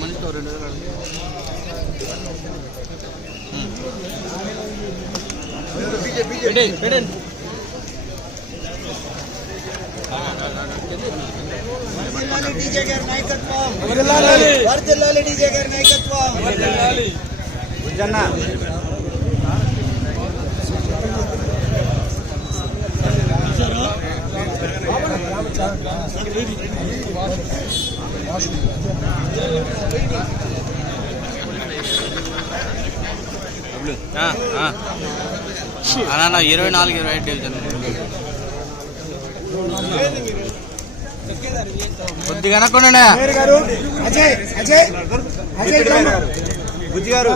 మనిషితో 2000 డీజే గారి నాయకత్వం వర్ధిల్లాలి. డీజే గారి నాయకత్వం వర్ధిల్లాలి. బుజ్జన్న అన్న 24-25 డివిజన్ కొద్దిగా అనుకోండి. బుజ్జి గారు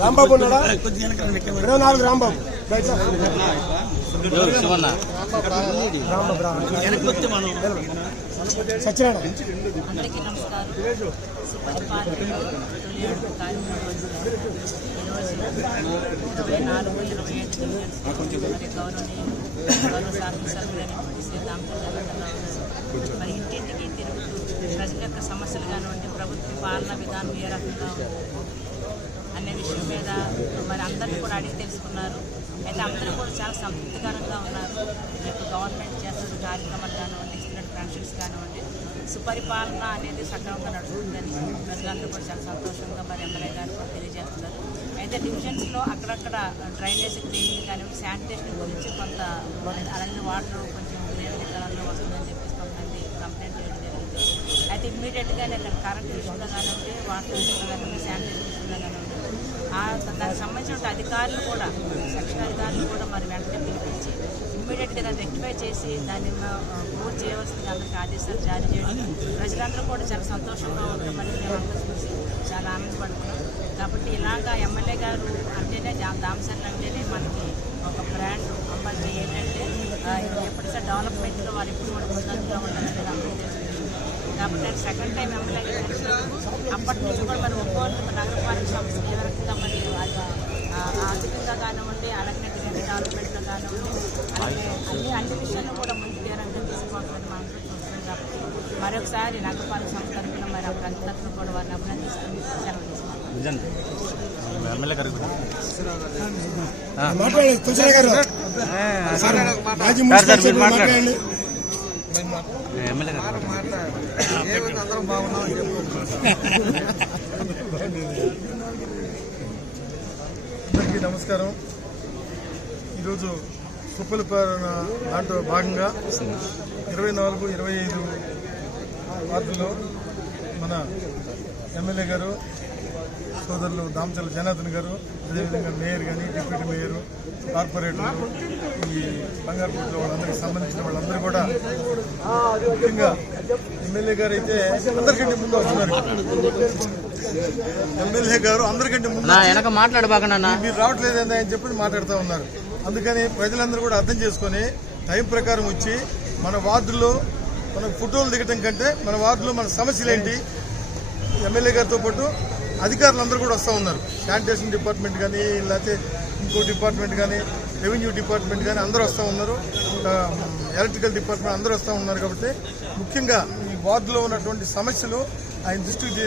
రాంబాబు ఉన్నాడా? 24 రాంబాబు శివన్న సత్యనారాయణ. అందరికీ నమస్కారం. సుపరి పార్టీలో తొలి అడుగు కార్యక్రమం ఈరోజు 24-25 గౌరవ శాసనసభ్యులైనటువంటి శ్రీ దామచంద్రరావు మరి ఇంటింటికి తిరుగుతూ ప్రజల యొక్క సమస్యలు కానివ్వండి, ప్రభుత్వ పాలన విధానం ఏ రకంగా అనే విషయం మీద మరి అందరినీ కూడా అడిగి తెలుసుకున్నారు. అయితే అందరూ కూడా చాలా సంతృప్తికరంగా ఉన్నారు. రేపు గవర్నమెంట్ చేస్తున్న కార్యక్రమాలు కానివ్వండి, ఇస్తున్న పెన్షన్స్ కానివ్వండి, సుపరిపాలన అనేది సక్రమంగా నడుస్తుందని ప్రజలందరూ కూడా చాలా సంతోషంగా మరి ఎమ్మెల్యే గారు కూడా తెలియజేస్తున్నారు. అయితే డివిజన్స్లో అక్కడక్కడ డ్రైనేజ్ క్లీనింగ్ కానివ్వండి, శానిటేషన్ గురించి కొంత అలాగే వాటర్ కొంచెం నిరంతరాల్లో వస్తుందని చెప్పేసి కొంతమంది కంప్లైంట్ చేయడం జరిగింది. అయితే ఇమ్మీడియట్గానే అక్కడ కరెంట్ విషయంలో కానివ్వండి, వాటర్ విషయంలో కానివ్వండి, శానిటేషన్ విషయంలో కానివ్వండి దానికి సంబంధించిన అధికారులు కూడా, సెక్షన్ అధికారులు కూడా మరి వెంటనే పిలిపించి ఇమ్మీడియట్గా దాన్ని రెక్టిఫై చేసి దాన్ని పూర్తి చేయవలసింది అందరికీ ఆదేశాలు జారీ చేయడం, ప్రజలందరూ కూడా చాలా సంతోషంగా ఉంటామని మేమందరూ చూసి చాలా ఆనందపడుతున్నాం. కాబట్టి ఇలాగా ఎమ్మెల్యే గారు అంటేనే దామచర్ల అంటేనే మనకి ఒక బ్రాండ్ అమ్మాయి. ఏంటంటే ఎప్పటికీ డెవలప్మెంట్లో వారు ఎప్పుడు కూడా ముందంజలో ఉండాలని అందరూ తెలుసుకుంటారు. కాబట్టి నేను సెకండ్ టైం ఎమ్మెల్యే అప్పటి నుంచి కూడా మరి ఒక్కొక్క నగరపాలక సంస్థ ఏ రకంగా మరి ఆర్థికంగా కానివ్వండి, అలాగే డెవలప్మెంట్లో కానివ్వండి, అలాగే అన్ని విషయాల్లో కూడా ముందుకు ఏ రకంగా తీసుకోవాలని మనం చూస్తున్నాం. కాబట్టి మరొకసారి నగరపాలక సంస్థ తరఫున మరి ప్రజలందరూ కూడా వారిని అభినందిస్తుంది. సెలవు తీసుకుంటాం. అందరికీ నమస్కారం. ఈరోజు సుపరిపాలన దాంట్లో భాగంగా 24-25 వార్డుల్లో మన ఎమ్మెల్యే గారు సోదరులు దామచర్ల జనార్దన్ గారు, అదేవిధంగా మేయర్ కానీ, డిప్యూటీ మేయర్, కార్పొరేటర్లు, ఈ బంగారుపూర్లో వాళ్ళందరికీ సంబంధించిన వాళ్ళందరూ కూడా ముఖ్యంగా ఎమ్మెల్యే గారు అయితే అందరికంటే ముందు వస్తున్నారు. ఎమ్మెల్యే గారు అందరికంటే ముందు మీరు రావట్లేదని అని చెప్పి మాట్లాడుతూ ఉన్నారు. అందుకని ప్రజలందరూ కూడా అర్థం చేసుకొని టైం ప్రకారం వచ్చి మన వార్డుల్లో మన ఫోటోలు దిగటం కంటే మన వార్డులో మన సమస్యలు ఏంటి, ఎమ్మెల్యే గారితో పాటు అధికారులందరూ కూడా వస్తూ ఉన్నారు. శానిటేషన్ డిపార్ట్మెంట్ కానీ, లేకపోతే ఇంకో డిపార్ట్మెంట్ కానీ, రెవెన్యూ డిపార్ట్మెంట్ కానీ అందరూ వస్తూ ఉన్నారు. ఎలక్ట్రికల్ డిపార్ట్మెంట్ అందరూ వస్తూ ఉన్నారు. కాబట్టి ముఖ్యంగా ఈ వార్డులో ఉన్నటువంటి సమస్యలు ఆయన దృష్టికి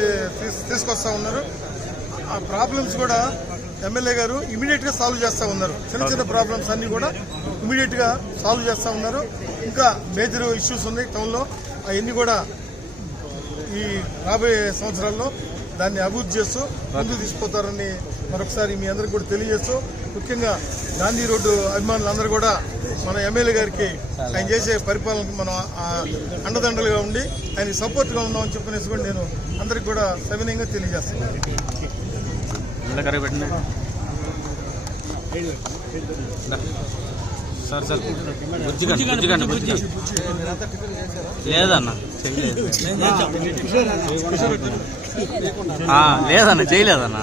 తీసుకొస్తా ఉన్నారు. ఆ ప్రాబ్లమ్స్ కూడా ఎమ్మెల్యే గారు ఇమీడియట్గా సాల్వ్ చేస్తూ ఉన్నారు. చిన్న చిన్న ప్రాబ్లమ్స్ అన్నీ కూడా ఇమీడియట్గా సాల్వ్ చేస్తూ ఉన్నారు. ఇంకా మేజర్ ఇష్యూస్ ఉన్నాయి టౌన్లో, అవన్నీ కూడా ఈ రాబోయే సంవత్సరాల్లో దాన్ని అభివృద్ధి చేస్తూ ముందుకు తీసుకుపోతారని మరొకసారి మీ అందరికీ కూడా తెలియజేస్తూ, ముఖ్యంగా గాంధీ రోడ్డు అభిమానులందరూ కూడా మన ఎమ్మెల్యే గారికి ఆయన చేసే పరిపాలనకు మనం అండదండలుగా ఉండి ఆయనకి సపోర్ట్గా ఉన్నామని చెప్పనేసి కూడా నేను అందరికి కూడా సవినయంగా తెలియజేస్తున్నాను. లేదన్న లేదన్న చేయలేదన్న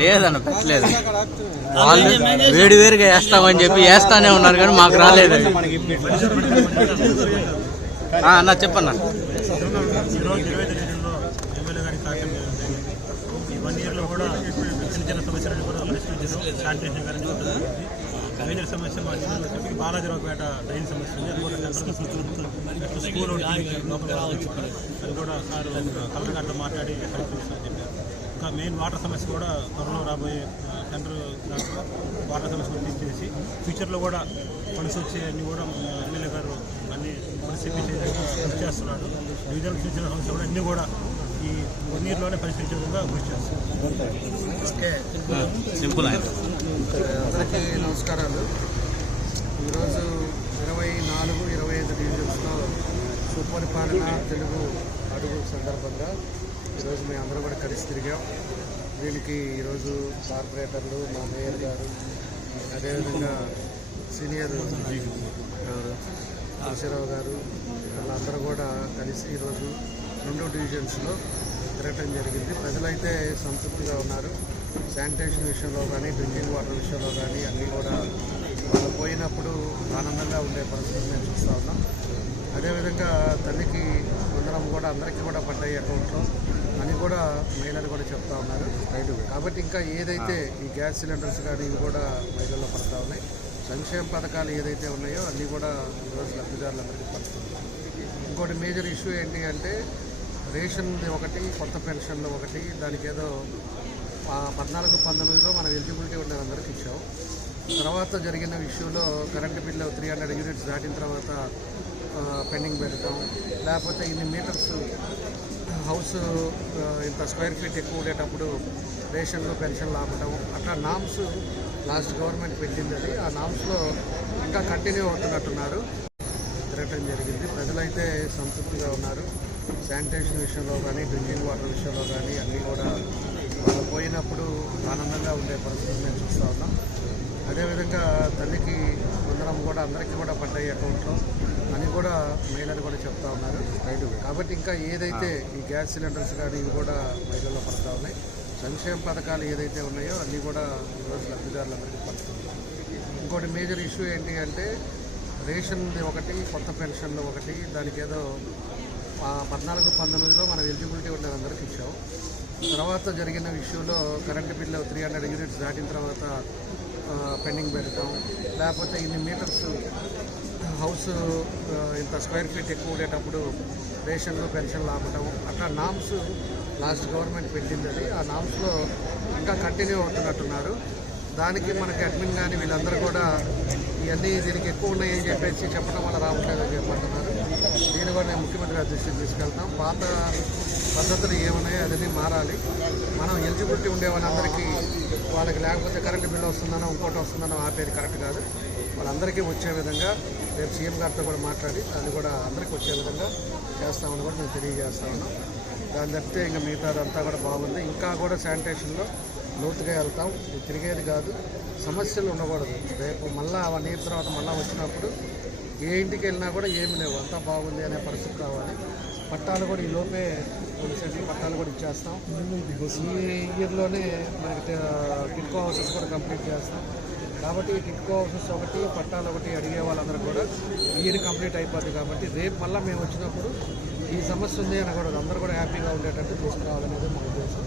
లేదన్న పెట్టలేదు. వాళ్ళు వేడి వేరుగా వేస్తామని చెప్పి వేస్తానే ఉన్నారు కానీ మాకు రాలేదు. అన్న చెప్పన్నా. ఈ 1 ఇయర్లో కూడా చిన్న చిన్న సమస్యలను కూడా పరిష్కరించారు. శానిటేషన్ కానీ అవినీతి మేజర్ సమస్య మా నియోజకవర్గానికి బాలాజీరావుపేట డ్రైన్ సమస్య ఉంది. అది కూడా స్కూల్ లోపల అది కూడా సార్ కలెక్టర్ గారితో మాట్లాడి హెల్ప్ చేస్తామని చెప్పారు. ఇంకా మెయిన్ వాటర్ సమస్య కూడా త్వరలో రాబోయే సెంటర్ దాంట్లో వాటర్ సమస్య తీసేసి ఫ్యూచర్లో కూడా ఫండ్స్ వచ్చేవన్నీ కూడా ఎమ్మెల్యే గారు అన్ని పరిస్థితి చేస్తున్నాడు. డివిజన్ ఫ్యూచర్ సమస్య కూడా అన్నీ కూడా ఈ 1 yearలోనే పరిష్కరించే విధంగా కృషి చేస్తున్నారు. సింపుల్. అందరికీ నమస్కారాలు. ఈరోజు 24-25 డివిజన్స్లో సుపరిపాలన తెలుగు అడుగు సందర్భంగా ఈరోజు మేము అందరూ కూడా కలిసి తిరిగాం. దీనికి ఈరోజు కార్పొరేటర్లు, మా మేయర్ గారు, అదేవిధంగా సీనియర్ తులసిరావు గారు వాళ్ళందరూ కూడా కలిసి ఈరోజు 2 డివిజన్స్లో తిరగటం జరిగింది. ప్రజలైతే సంతృప్తిగా ఉన్నారు. శానిటేషన్ విషయంలో కానీ, డ్రింకింగ్ వాటర్ విషయంలో కానీ అన్నీ కూడా వాళ్ళు పోయినప్పుడు ఆనందంగా ఉండే పరిస్థితులు మేము చూస్తూ ఉన్నాం. అదేవిధంగా తల్లికి వందనం కూడా అందరికీ కూడా పడ్డాయి అకౌంట్లో అని కూడా మహిళలు కూడా చెప్తా ఉన్నారు. కాబట్టి ఇంకా ఏదైతే ఈ గ్యాస్ సిలిండర్స్ కానీ ఇవి కూడా మహిళల్లో పడతా ఉన్నాయి. సంక్షేమ పథకాలు ఏదైతే ఉన్నాయో అన్నీ కూడా ఈరోజు లబ్ధిదారులందరికీ పడుతుంది. ఇంకోటి మేజర్ ఇష్యూ ఏంటి అంటే రేషన్ది ఒకటి, కొత్త పెన్షన్లు ఒకటి. దానికి ఏదో 14-19లో మనం ఎలిజిబిలిటీ ఉన్న అందరికి ఇచ్చాం. తర్వాత జరిగిన ఇష్యూలో కరెంటు బిల్లు 300 యూనిట్స్ దాటిన తర్వాత పెండింగ్ పెడతాం, లేకపోతే ఇన్ని మీటర్స్ హౌస్ ఇంత స్క్వేర్ ఫీట్ ఎక్కువ ఉండేటప్పుడు రేషన్లు పెన్షన్లు ఆపటం, అట్లా నామ్స్ లాస్ట్ గవర్నమెంట్ పెట్టింది. అది ఆ నామ్స్లో ఇంకా కంటిన్యూ అవుతున్నట్టున్నారు. తిరగటం జరిగింది. ప్రజలైతే సంతృప్తిగా ఉన్నారు. శానిటేషన్ విషయంలో కానీ, డ్రింకింగ్ వాటర్ విషయంలో కానీ అన్నీ కూడా వాళ్ళు పోయినప్పుడు ఆనందంగా ఉండే పరిస్థితులు మేము చూస్తూ ఉన్నాం. అదేవిధంగా తల్లికి వందనం కూడా అందరికీ కూడా పడ్డాయి అకౌంట్లో అని కూడా మహిళలు కూడా చెప్తా ఉన్నారు. కాబట్టి ఇంకా ఏదైతే ఈ గ్యాస్ సిలిండర్స్ కానీ ఇవి కూడా మహిళల్లో పడతా ఉన్నాయి. సంక్షేమ పథకాలు ఏదైతే ఉన్నాయో అన్నీ కూడా ఈరోజు లబ్ధిదారులందరికీ పడుతుంది. ఇంకోటి మేజర్ ఇష్యూ ఏంటి అంటే రేషన్ది ఒకటి, కొత్త పెన్షన్లు ఒకటి. దానికి ఏదో 14-19లో మనం ఎలిజిబిలిటీ ఉన్న అందరికి ఇచ్చాం. తర్వాత జరిగిన ఇష్యూలో కరెంటు బిల్లు 300 యూనిట్స్ దాటిన తర్వాత పెండింగ్ పెడతాం, లేకపోతే ఇన్ని మీటర్స్ హౌస్ ఇంత స్క్వేర్ ఫీట్ ఎక్కువ ఉండేటప్పుడు రేషన్లు పెన్షన్లు ఆపటం, అట్లా నామ్స్ లాస్ట్ గవర్నమెంట్ పెట్టింది. అది ఆ నామ్స్లో ఇంకా కంటిన్యూ అవుతున్నట్టున్నారు. దానికి మనకి అడ్మిన్ కానీ వీళ్ళందరూ కూడా ఇవన్నీ దీనికి ఎక్కువ ఉన్నాయని చెప్పేసి చెప్పడం వల్ల రావట్లేదని చెప్పంటున్నారు. దీన్ని కూడా నేను ముఖ్యమంత్రి గారి దృష్టికి తీసుకెళ్తాం. పాత పద్ధతులు ఏమున్నాయో అదన్నీ మారాలి. మనం ఎలిజిబిలిటీ ఉండే వాళ్ళందరికీ వాళ్ళకి లేకపోతే కరెంటు బిల్లు వస్తుందనో ఇంకోటి వస్తుందనో ఆపేది కరెక్ట్ కాదు. వాళ్ళందరికీ వచ్చే విధంగా రేపు సీఎం గారితో కూడా మాట్లాడి అది కూడా అందరికీ వచ్చే విధంగా చేస్తామని కూడా మేము తెలియజేస్తా ఉన్నాం. దాన్ని తప్పితే ఇంకా మిగతాదంతా కూడా బాగుంది. ఇంకా కూడా శానిటేషన్లో లోతుగా వెళ్తాం. ఇది తిరిగేది కాదు, సమస్యలు ఉండకూడదు. రేపు మళ్ళీ 1 year తర్వాత మళ్ళీ వచ్చినప్పుడు ఏ ఇంటికి వెళ్ళినా కూడా ఏమి లేవు, అంతా బాగుంది అనే పరిస్థితి కావాలి. పట్టాలు కూడా ఈ లోపే పోలీసులు పట్టాలు కూడా ఇచ్చేస్తాం. ఈ ఇయర్లోనే మనకి టిట్కో హౌసెస్ కూడా కంప్లీట్ చేస్తాం. కాబట్టి ఈ టిట్కో హౌసెస్ ఒకటి, పట్టాలు ఒకటి అడిగే వాళ్ళందరూ కూడా ఈ ఇయర్ కంప్లీట్ అయిపోద్ది. కాబట్టి రేపు మళ్ళీ మేము వచ్చినప్పుడు ఈ సమస్య ఉంది అనకూడదు, అందరూ కూడా హ్యాపీగా ఉండేటట్టు తీసుకురావాలనేది మా ఉద్దేశం.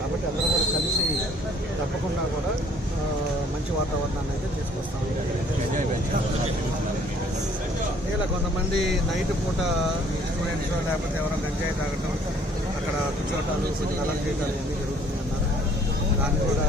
కాబట్టి అందరూ కూడా కలిసి తప్పకుండా కూడా మంచి వాతావరణాన్ని అయితే తీసుకొస్తాం. ఇలా కొంతమంది నైట్ పూట స్టూడెంట్స్ లేకపోతే ఎవరైనా గంజాయి తాగటం, అక్కడ కూర్చోటాలు, కొంచెం అలర్ట్ చేయటాలు ఇవన్నీ జరుగుతుంది అన్నారు. దాన్ని కూడా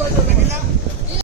Vamos